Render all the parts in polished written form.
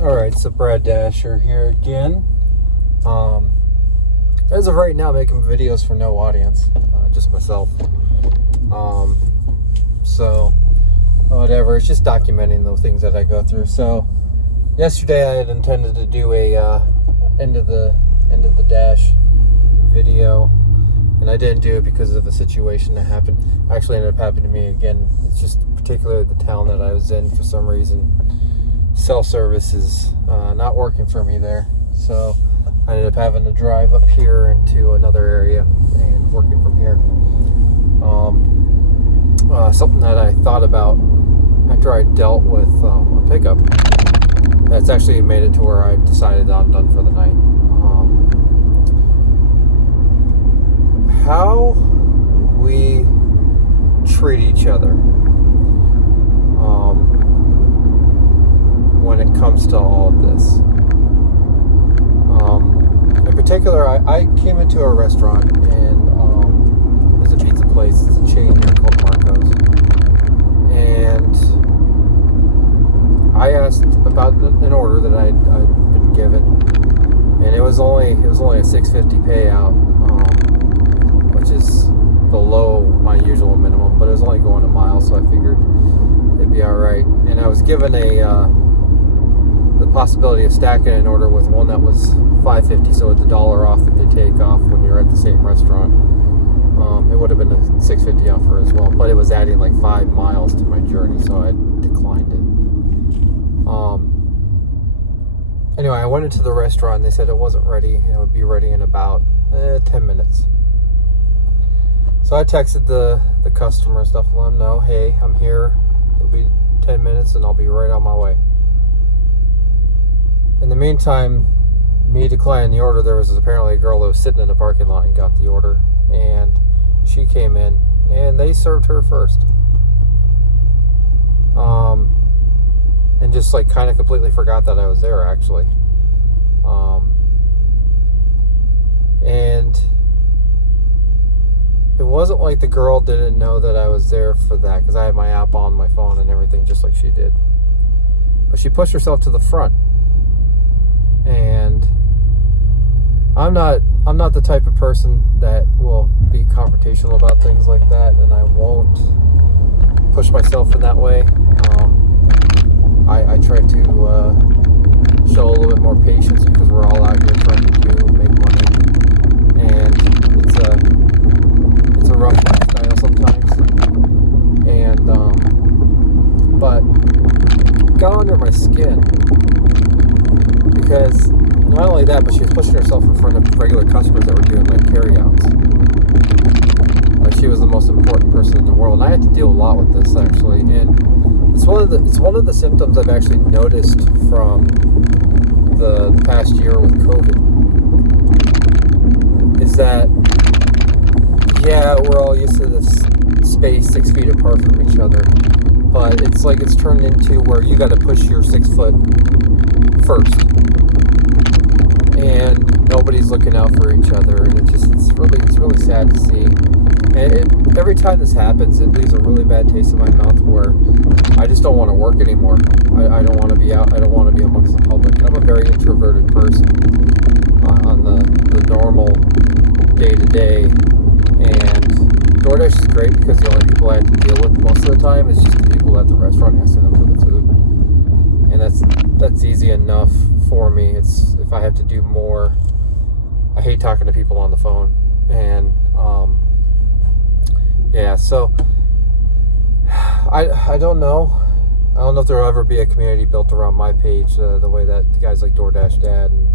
Alright, so Brad Dasher here again. As of right now, making videos for no audience, just myself. So whatever, it's just documenting the things that I go through. So yesterday I had intended to do a end of the dash video, and I didn't do it because of a situation that happened. Actually ended up happening to me again. It's just particularly the town that I was in. For some reason, cell service is not working for me there, so I ended up having to drive up here into another area and working from here. Something that I thought about after I dealt with a pickup, that's actually made it to where I decided I'm done for the night. How we treat each other when it comes to all of this. In particular, I came into a restaurant, and there's a pizza place. It's a chain here called Marco's, and I asked about an order that I'd been given, and it was only a $6.50 payout, which is below my usual minimum, but it was only going a mile, so I figured it'd be all right. And I was given the possibility of stacking an order with one that was $5.50, so it's $1 off that they take off when you're at the same restaurant. It would have been a $6.50 offer as well, but it was adding like 5 miles to my journey, so I declined it. Anyway, I went into the restaurant, and they said it wasn't ready, and it would be ready in about 10 minutes. So I texted the customer and stuff and let them know, hey, I'm here. It'll be 10 minutes, and I'll be right on my way. In the meantime, me declining the order, there was apparently a girl that was sitting in the parking lot and got the order, and she came in, and they served her first. And just like kind of completely forgot that I was there, actually. And it wasn't like the girl didn't know that I was there for that, because I had my app on my phone and everything, just like she did. But she pushed herself to the front. And I'm not the type of person that will be confrontational about things like that, and I won't push myself in that way. I try to show a little bit more patience, because we're all out here trying to make money, and it's a rough lifestyle sometimes. And but it got under my skin, because not only that, but she was pushing herself in front of regular customers that were doing like carryouts. Like she was the most important person in the world, and I had to deal a lot with this actually. And it's one of the symptoms I've actually noticed from the past year with COVID, is that we're all used to this space 6 feet apart from each other, but it's like it's turned into where you got to push your 6 foot first, and nobody's looking out for each other, and it's really sad to see. And every time this happens, it leaves a really bad taste in my mouth, where I just don't want to work anymore. I don't want to be out. I don't want to be amongst the public. I'm a very introverted person on the normal day-to-day, and DoorDash is great because the only people I have to deal with most of the time is just the people at the restaurant asking them for the food, and that's easy enough for me. It's if I have to do more, I hate talking to people on the phone, and so I don't know. I don't know if there will ever be a community built around my page the way that the guys like DoorDash Dad and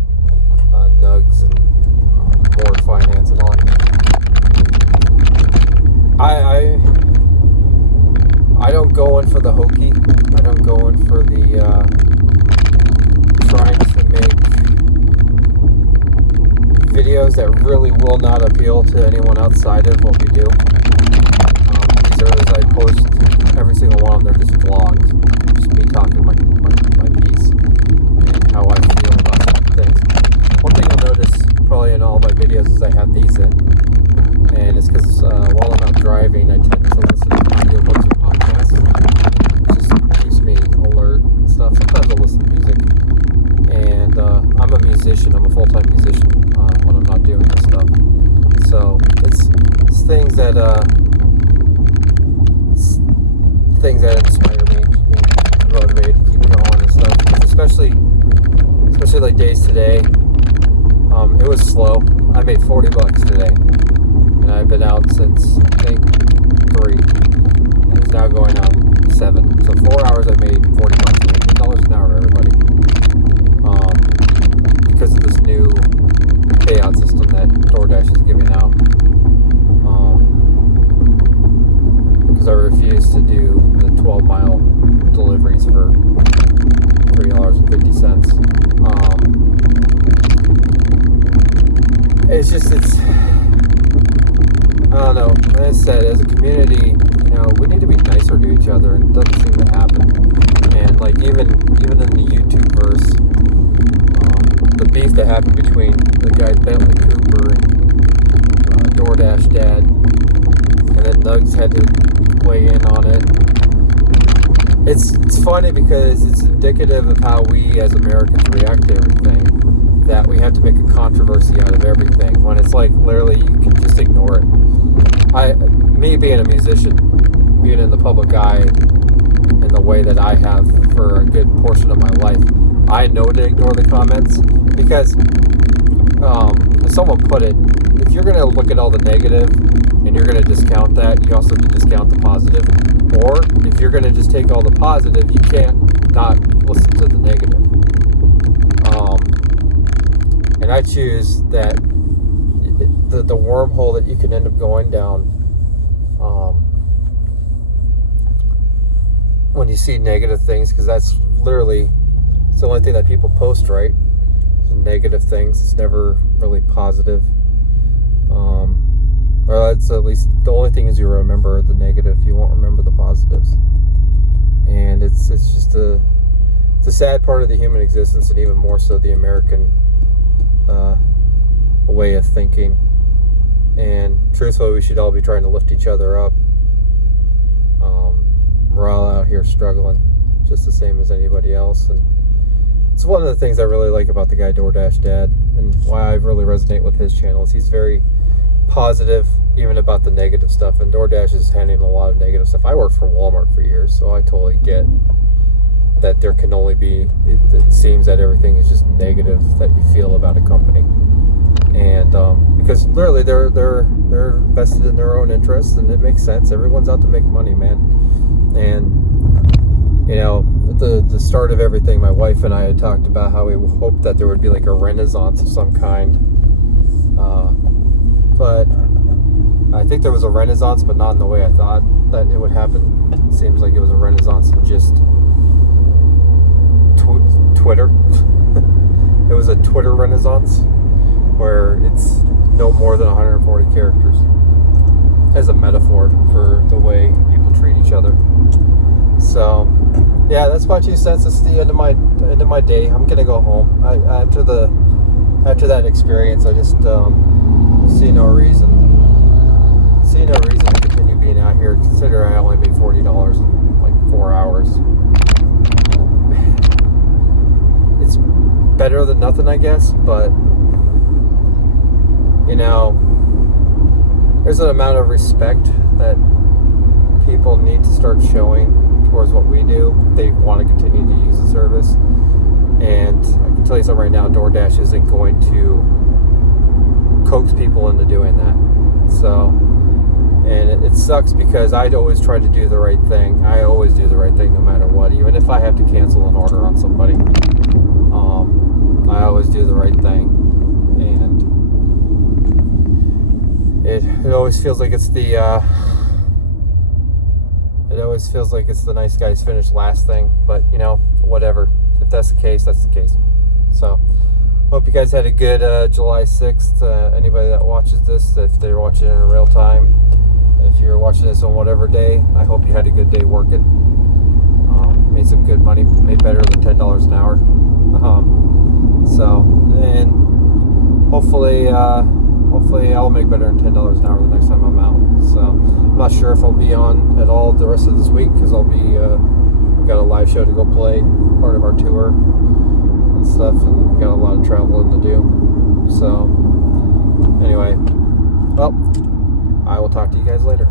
Nugs and Board Finance and all that. I don't go in for the hokey. I don't go in for the trying to make videos that really will not appeal to anyone outside of what we do. These are, as I post every single one, they're just vlogs, just me talking my piece and how I feel about certain things. One thing you'll notice probably in all my videos is I have these in, and it's because while I'm out driving, I tend to listen to audiobooks and podcasts. It just keeps me alert and stuff. Sometimes I'll listen to music. musician. I'm a full-time musician when I'm not doing this stuff. So it's things that inspire me, keep me motivated, keep me going and stuff. Especially like days today. It was slow. I made $40 today, and I've been out since I think 3, and it's now going on 7. So 4 hours I made $40. I made $10 an hour, everybody. Because of this new payout system that DoorDash is giving out. Because I refuse to do the 12-mile deliveries for $3.50. It's I don't know. Like I said, as a community, we need to be nicer to each other, and it doesn't seem to happen. And like even in the YouTube verse, the beef that happened between the guy Bentley Cooper and DoorDash Dad, and then Nugs had to weigh in on it. It's funny because it's indicative of how we as Americans react to everything. That we have to make a controversy out of everything when it's like literally you can just ignore it. Me being a musician, being in the public eye in the way that I have for a good portion of my life, I know to ignore the comments because as someone put it, if you're going to look at all the negative and you're going to discount that, you also have to discount the positive. Or if you're going to just take all the positive, you can't not listen to the negative. And I choose that the wormhole that you can end up going down when you see negative things, because that's literally it's the only thing that people post, right? Negative things. It's never really positive. Or that's at least the only thing is you remember the negative. You won't remember the positives. And it's just a sad part of the human existence, and even more so the American way of thinking. And truthfully, we should all be trying to lift each other up. We're all out here struggling just the same as anybody else, and it's one of the things I really like about the guy DoorDash Dad, and why I really resonate with his channel is he's very positive even about the negative stuff, and DoorDash is handling a lot of negative stuff. I worked for Walmart for years, so I totally get that there can only be, it seems that everything is just negative that you feel about a company. And because literally they're vested in their own interests, and it makes sense. Everyone's out to make money, man. And at the start of everything, my wife and I had talked about how we hoped that there would be like a renaissance of some kind. But I think there was a renaissance, but not in the way I thought that it would happen. It seems like it was a renaissance in just Twitter. It was a Twitter renaissance where it's no more than 140 characters as a metaphor for the way people treat each other. So, yeah, that's my 2 cents. It's the end of my day. I'm gonna go home. After that experience, I just see no reason to continue being out here. Consider I only made $40 in like 4 hours. It's better than nothing, I guess, but there's an amount of respect that people need to start showing towards what we do. They want to continue to use the service. And I can tell you something right now, DoorDash isn't going to coax people into doing that. So, and it sucks because I'd always try to do the right thing. I always do the right thing no matter what, even if I have to cancel an order on somebody. I always do the right thing. And it always feels like it's the nice guys finish last thing, but whatever. If that's the case, that's the case. So hope you guys had a good July 6th. Anybody that watches this, if they're watching it in real time, if you're watching this on whatever day, I hope you had a good day working. Made some good money, made better than $10 an hour. And hopefully I'll make better than $10 an hour the next time I'm out. So I'm not sure if I'll be on at all the rest of this week because I'll be got a live show to go play, part of our tour and and stuff, and got a lot of traveling to do. So, anyway, well, I will talk to you guys later.